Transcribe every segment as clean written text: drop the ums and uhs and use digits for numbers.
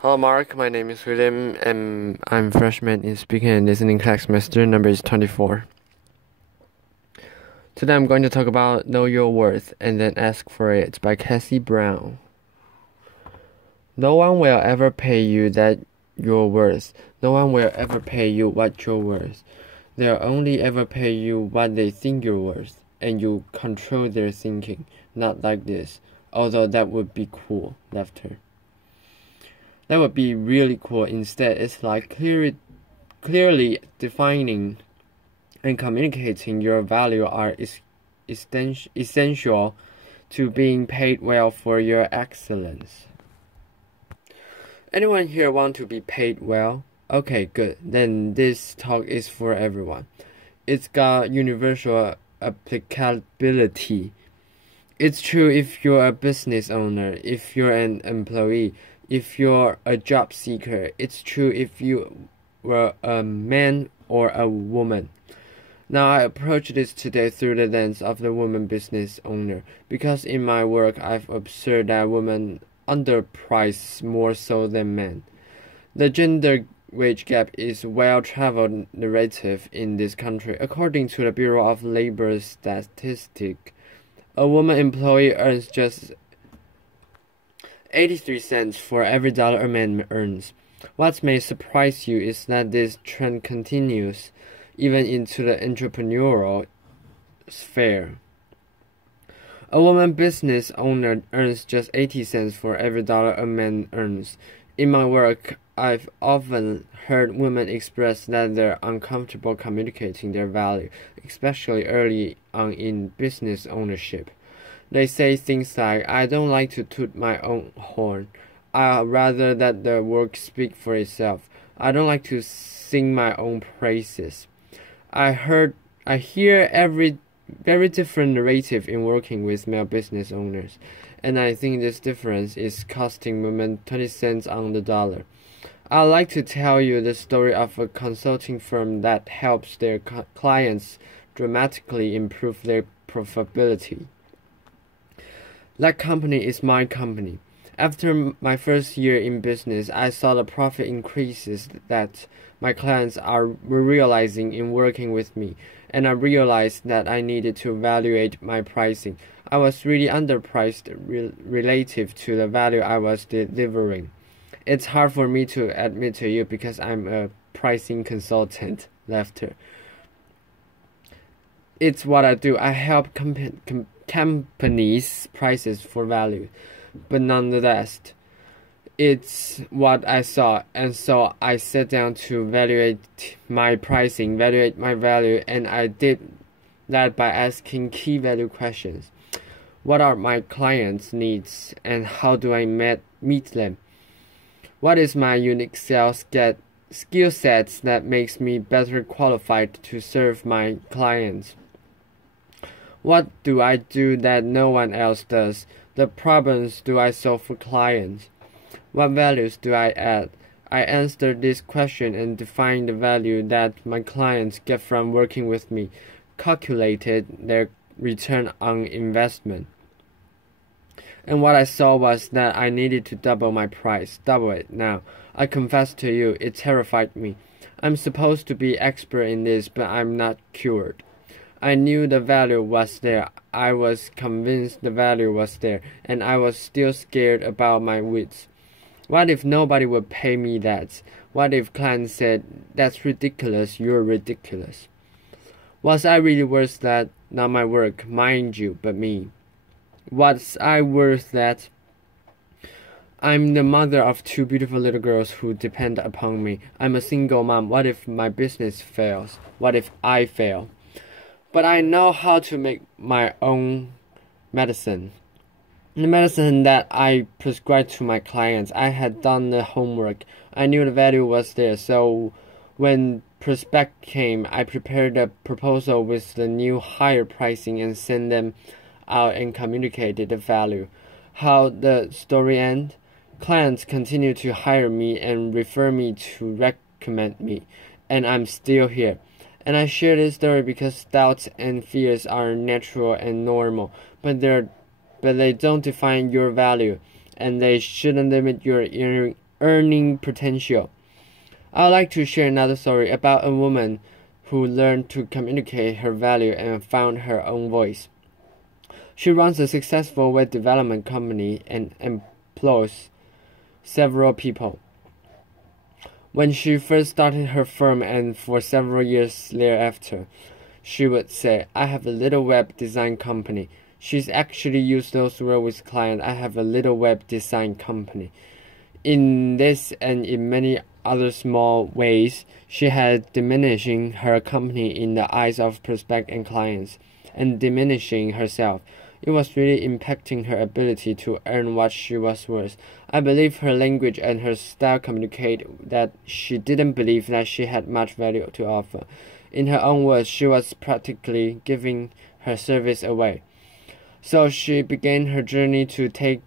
Hello, Mark. My name is William, and I'm freshman in speaking and listening class. Semester number is 24. Today, I'm going to talk about Know Your Worth and Then Ask for It by Cassie Brown. No one will ever pay you that you're worth. No one will ever pay you what you're worth. They'll only ever pay you what they think you're worth, and you control their thinking. Not like this, although that would be cool. Laughter. That would be really cool. Instead, it's like clearly defining and communicating your value are essential to being paid well for your excellence. Anyone here want to be paid well? Okay, good. Then this talk is for everyone. It's got universal applicability. It's true if you're a business owner, if you're an employee, if you're a job seeker. It's true if you were a man or a woman. Now I approach this today through the lens of the woman business owner, because in my work I've observed that women underprice more so than men. The gender wage gap is a well-traveled narrative in this country. According to the Bureau of Labor Statistics, a woman employee earns just 83 cents for every dollar a man earns. What may surprise you is that this trend continues even into the entrepreneurial sphere. A woman business owner earns just 80 cents for every dollar a man earns. In my work, I've often heard women express that they're uncomfortable communicating their value, especially early on in business ownership. They say things like, "I don't like to toot my own horn. I'd rather that the work speak for itself. I don't like to sing my own praises." I hear every very different narrative in working with male business owners, and I think this difference is costing women 20 cents on the dollar. I'd like to tell you the story of a consulting firm that helps their clients dramatically improve their profitability. That company is my company. After my first year in business, I saw the profit increases that my clients were realizing in working with me, and I realized that I needed to evaluate my pricing. I was really underpriced relative to the value I was delivering. It's hard for me to admit to you because I'm a pricing consultant. Laughter. It's what I do. I help companies prices for value, but nonetheless, it's what I saw, and so I sat down to evaluate my pricing, evaluate my value, and I did that by asking key value questions. What are my clients' needs, and how do I meet them? What is my unique skill sets that makes me better qualified to serve my clients? What do I do that no one else does? The problems do I solve for clients? What values do I add? I answered this question and defined the value that my clients get from working with me, calculated their return on investment. And what I saw was that I needed to double my price, double it. Now, I confess to you, it terrified me. I'm supposed to be expert in this, but I'm not cured. I knew the value was there. I was convinced the value was there, and I was still scared about my wits. What if nobody would pay me that? What if clients said, "That's ridiculous, you're ridiculous"? Was I really worth that? Not my work, mind you, but me. Was I worth that? I'm the mother of two beautiful little girls who depend upon me. I'm a single mom. What if my business fails? What if I fail? But I know how to make my own medicine. The medicine that I prescribed to my clients, I had done the homework. I knew the value was there, so when prospect came, I prepared a proposal with the new higher pricing and sent them out and communicated the value. How the story end? Clients continue to hire me and refer me to recommend me, and I'm still here. And I share this story because doubts and fears are natural and normal, but they don't define your value, and they shouldn't limit your earning potential. I would like to share another story about a woman who learned to communicate her value and found her own voice. She runs a successful web development company and employs several people. When she first started her firm and for several years thereafter, she would say, "I have a little web design company." She's actually used those words with clients. "I have a little web design company." In this and in many other small ways, she had diminishing her company in the eyes of prospects and clients, and diminishing herself. It was really impacting her ability to earn what she was worth. I believe her language and her style communicate that she didn't believe that she had much value to offer. In her own words, she was practically giving her service away. So she began her journey to take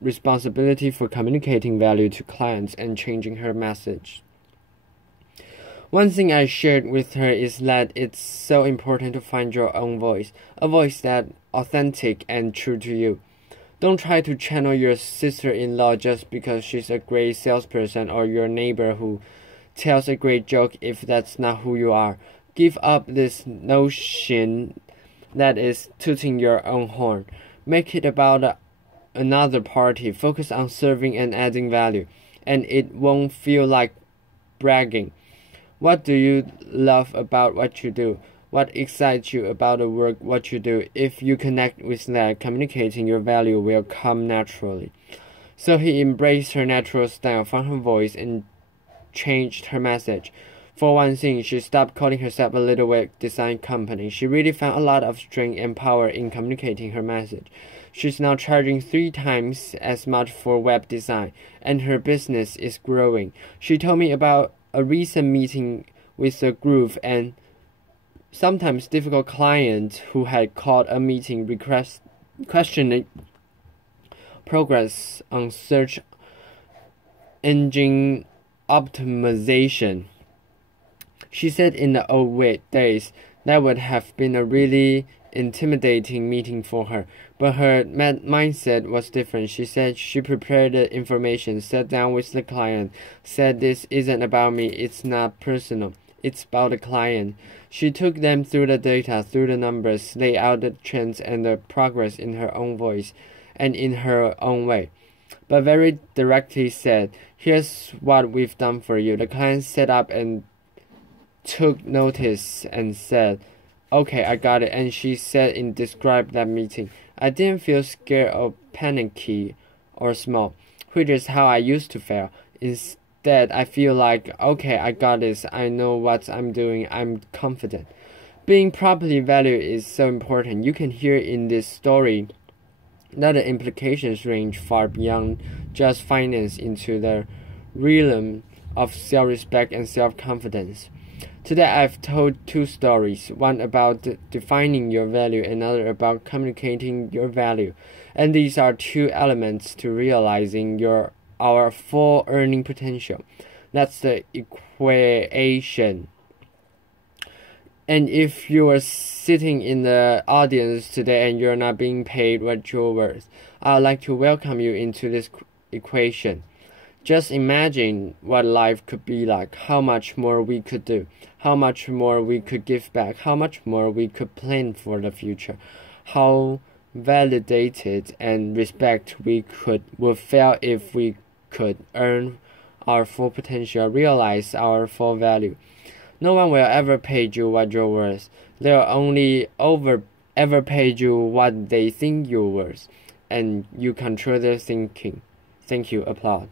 responsibility for communicating value to clients and changing her message. One thing I shared with her is that it's so important to find your own voice, a voice that's authentic and true to you. Don't try to channel your sister-in-law just because she's a great salesperson or your neighbor who tells a great joke if that's not who you are. Give up this notion that is tooting your own horn. Make it about another party. Focus on serving and adding value, and it won't feel like bragging. What do you love about what you do? What excites you about the work what you do? If you connect with that, communicating your value will come naturally. So he embraced her natural style, found her voice, and changed her message. For one thing, she stopped calling herself a little web design company. She really found a lot of strength and power in communicating her message. She's now charging 3 times as much for web design, and her business is growing. She told me about a recent meeting with a group and sometimes difficult client who had called a meeting questioning progress on search engine optimization. She said in the old days that would have been a really intimidating meeting for her, but her mindset was different. She said she prepared the information, sat down with the client, said this isn't about me, it's not personal, it's about the client. She took them through the data, through the numbers, laid out the trends and the progress in her own voice and in her own way, but very directly said, "Here's what we've done for you." The client sat up and took notice and said, "Okay, I got it." And she said in described that meeting, "I didn't feel scared or panicky or small, which is how I used to feel. Instead, I feel like, okay, I got this. I know what I'm doing. I'm confident." Being properly valued is so important. You can hear in this story that the implications range far beyond just finance into the realm of self-respect and self-confidence. Today I've told 2 stories, one about defining your value, another about communicating your value. And these are 2 elements to realizing our full earning potential. That's the equation. And if you are sitting in the audience today and you're not being paid what you're worth, I would like to welcome you into this equation. Just imagine what life could be like, how much more we could do, how much more we could give back, how much more we could plan for the future, how validated and respect we would feel if we could earn our full potential, realize our full value. No one will ever pay you what you're worth. They'll only ever pay you what they think you're worth, and you control their thinking. Thank you. Applaud.